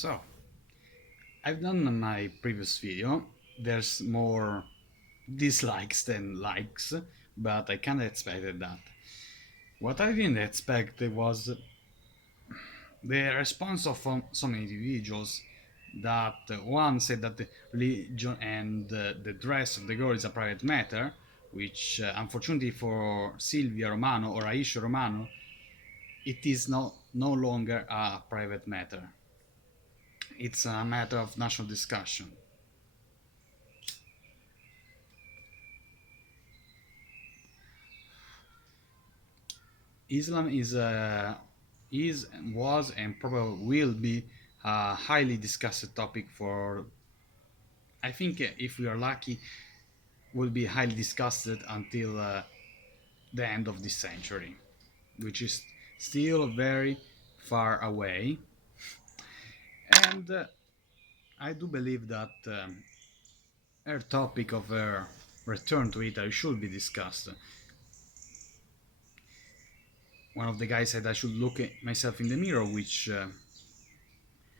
So, I've done my previous video. There's more dislikes than likes, but I kinda expected that. What I didn't expect was the response of some individuals that one said that the religion and the dress of the girl is a private matter, which unfortunately for Silvia Romano or Aysha Romano, it is no longer a private matter. It's a matter of national discussion. Islam is was and probably will be a highly discussed topic for. I think if we are lucky, will be highly discussed until the end of this century, which is still very far away. And I do believe that her topic of her return to Italy should be discussed. One of the guys said I should look at myself in the mirror, which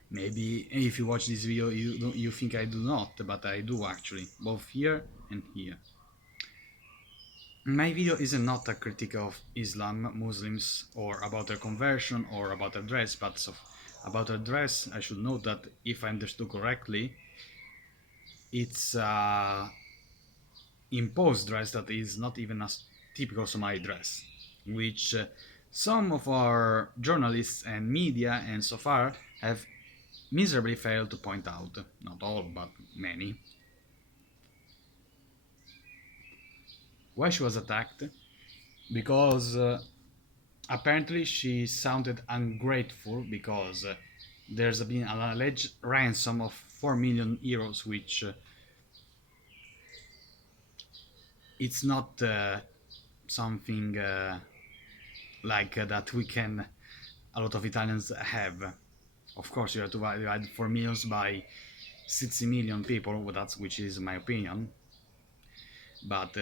maybe if you watch this video you think I do not, but I do actually, both here and here. My video is not a critique of Islam, Muslims, or about their conversion or about their dress, but about their dress I should note that if I understood correctly, it's imposed dress that is not even a typical Somali dress, which some of our journalists and media and so far have miserably failed to point out. Not all, but many. Why she was attacked? Because apparently she sounded ungrateful because there's been an alleged ransom of 4 million euros, which it's not something like that we can, a lot of Italians have. Of course, you have to divide 4 millions by 60 million people, that's which is my opinion. But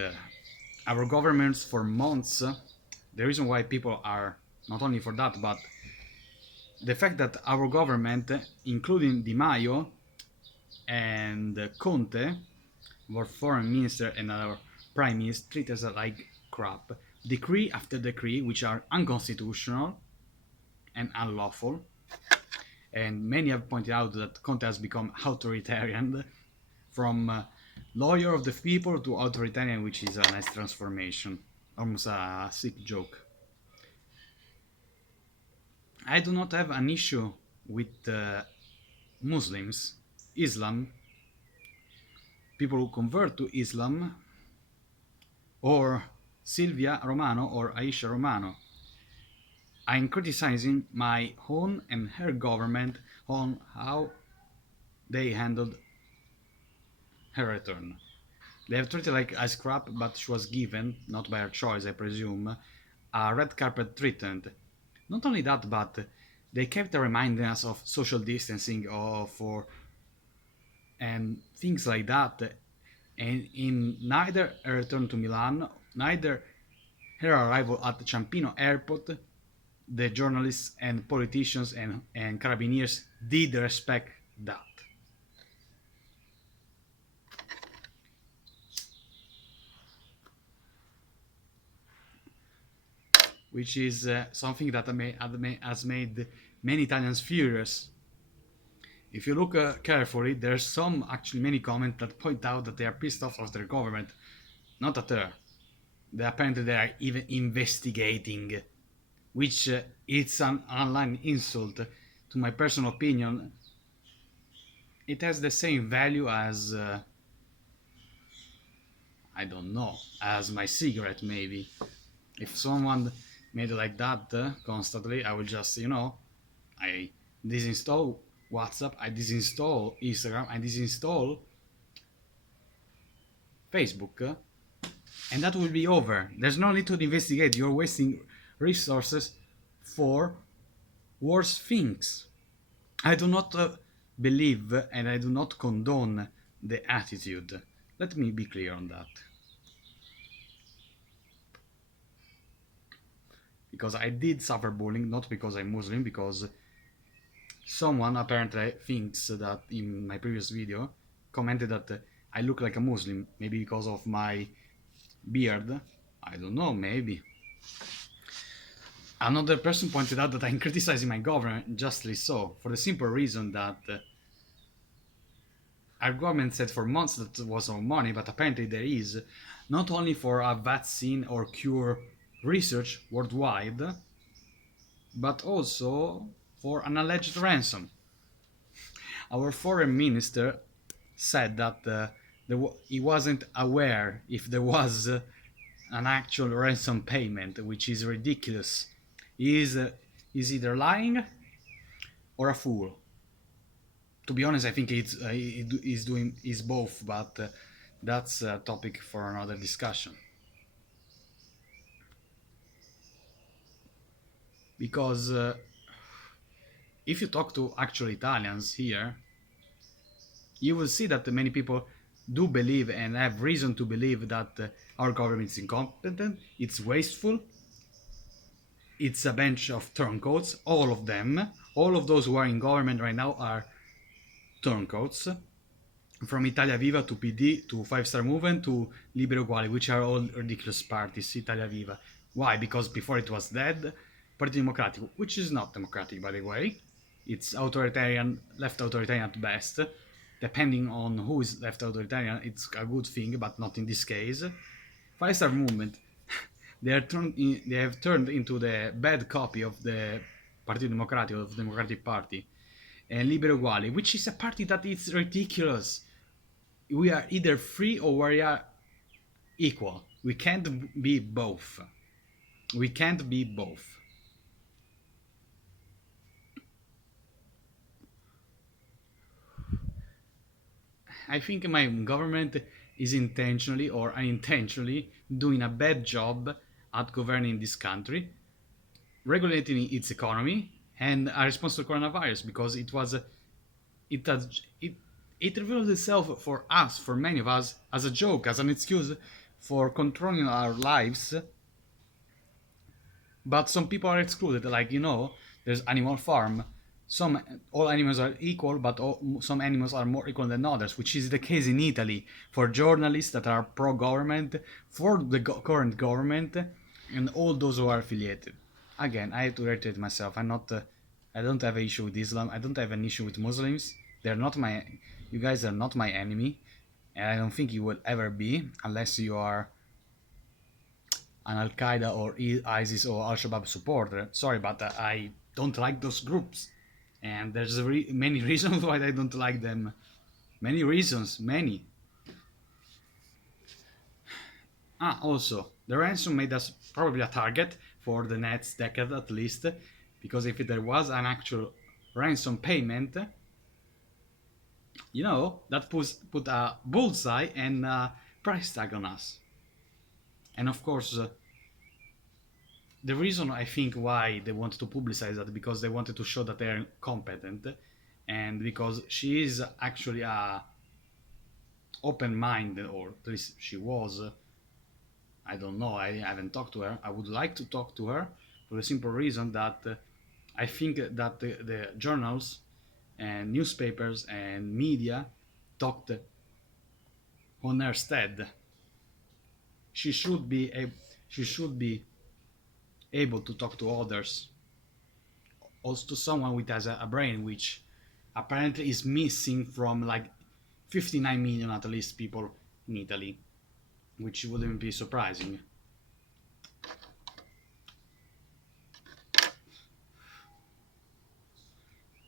our governments for months, the reason why people are not only for that, but the fact that our government, including Di Maio and Conte, our foreign minister and our prime minister, treat us like crap. Decree after decree, which are unconstitutional and unlawful. And many have pointed out that Conte has become authoritarian from lawyer of the people to authoritarian, which is a nice transformation, almost a sick joke. I do not have an issue with Muslims, Islam, people who convert to Islam, or Silvia Romano or Aysha Romano. I'm criticizing my own and her government on how they handled her return. They have treated her like a scrap, but she was given, not by her choice, I presume, a red carpet treatment. Not only that, but they kept reminding us of social distancing and things like that. And in neither her return to Milan, neither her arrival at Ciampino airport, the journalists and politicians and carabineers did respect that. Which is something that has made many Italians furious. If you look carefully, there's some actually many comments that point out that they are pissed off of their government, not at her. Apparently they are even investigating, which it's an online insult. To my personal opinion, it has the same value as I don't know, as my cigarette maybe. If someone made it like that constantly, I would just, I disinstall WhatsApp, I disinstall Instagram, I disinstall Facebook, and that will be over. There's no need to investigate. You're wasting resources for worse things. I do not believe and I do not condone the attitude. Let me be clear on that. Because I did suffer bullying, not because I'm Muslim, because Someone apparently thinks that in my previous video commented that I look like a Muslim, maybe because of my beard. I don't know, maybe. Another person pointed out that I'm criticizing my government, justly so, for the simple reason that our government said for months that there was no money, but apparently there is, not only for a vaccine or cure research worldwide, but also for an alleged ransom. Our foreign minister said that he wasn't aware if there was an actual ransom payment, which is ridiculous. He is either lying or a fool. To be honest, I think he's doing is both, but that's a topic for another discussion. Because if you talk to actual Italians here, you will see that many people do believe and have reason to believe that our government is incompetent, it's wasteful, it's a bunch of turncoats, all of them. All of those who are in government right now are turncoats, from Italia Viva to PD to Five Star Movement to Libero Uguali, which are all ridiculous parties. Italia Viva. Why? Because before it was dead. Partito Democratico, which is not democratic, by the way. It's authoritarian, left authoritarian at best. Depending on who is left authoritarian, it's a good thing, but not in this case. Five Star Movement, they have turned into the bad copy of the Partito Democratico, of the Democratic Party, and Libero Uguali, which is a party that is ridiculous. We are either free or we are equal. We can't be both. We can't be both. I think my government is intentionally or unintentionally doing a bad job at governing this country, regulating its economy, and a response to coronavirus, because it has it revealed itself for us, for many of us, as a joke, as an excuse for controlling our lives. But some people are excluded, like, there's Animal Farm. Some All animals are equal, but some animals are more equal than others, which is the case in Italy for journalists that are pro-government, for the current government, and all those who are affiliated. Again, I have to reiterate myself. I'm not. I don't have an issue with Islam. I don't have an issue with Muslims. They're not my. You guys are not my enemy, and I don't think you will ever be, unless you are an Al Qaeda or ISIS or Al-Shabab supporter. Sorry, but I don't like those groups, and there's many reasons why I don't like them. Many reasons, many. Also, the ransom made us probably a target for the next decade at least, because if there was an actual ransom payment, that put a bullseye and a price tag on us. And of course, the reason I think why they wanted to publicize that, because they wanted to show that they're competent, and because she is actually a open-minded, or at least she was. I don't know. I haven't talked to her. I would like to talk to her for the simple reason that I think that the journals and newspapers and media talked on her stead. She should be able to talk to others, also to someone with has a brain, which apparently is missing from like 59 million at least people in Italy, which wouldn't be surprising.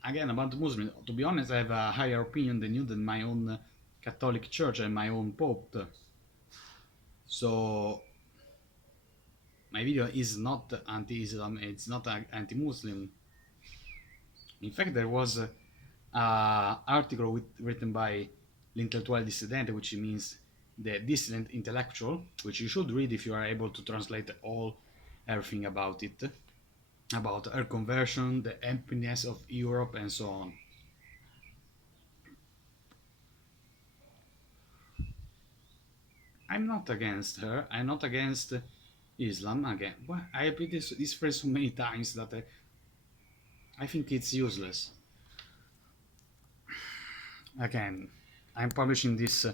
Again, about Muslims, to be honest, I have a higher opinion than you, than my own Catholic Church and my own Pope. So my video is not anti-Islam, it's not anti-Muslim. In fact, there was an article written by l'intellettuale dissidente, which means the dissident intellectual, which you should read if you are able to translate everything about it, about her conversion, the emptiness of Europe, and so on. I'm not against her. I'm not against Islam. Again, well, I repeat this phrase so many times that I think it's useless. Again, I'm publishing this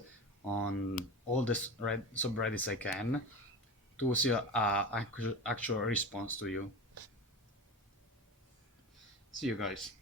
on all the subreddits I can to see a actual response to you. See you guys.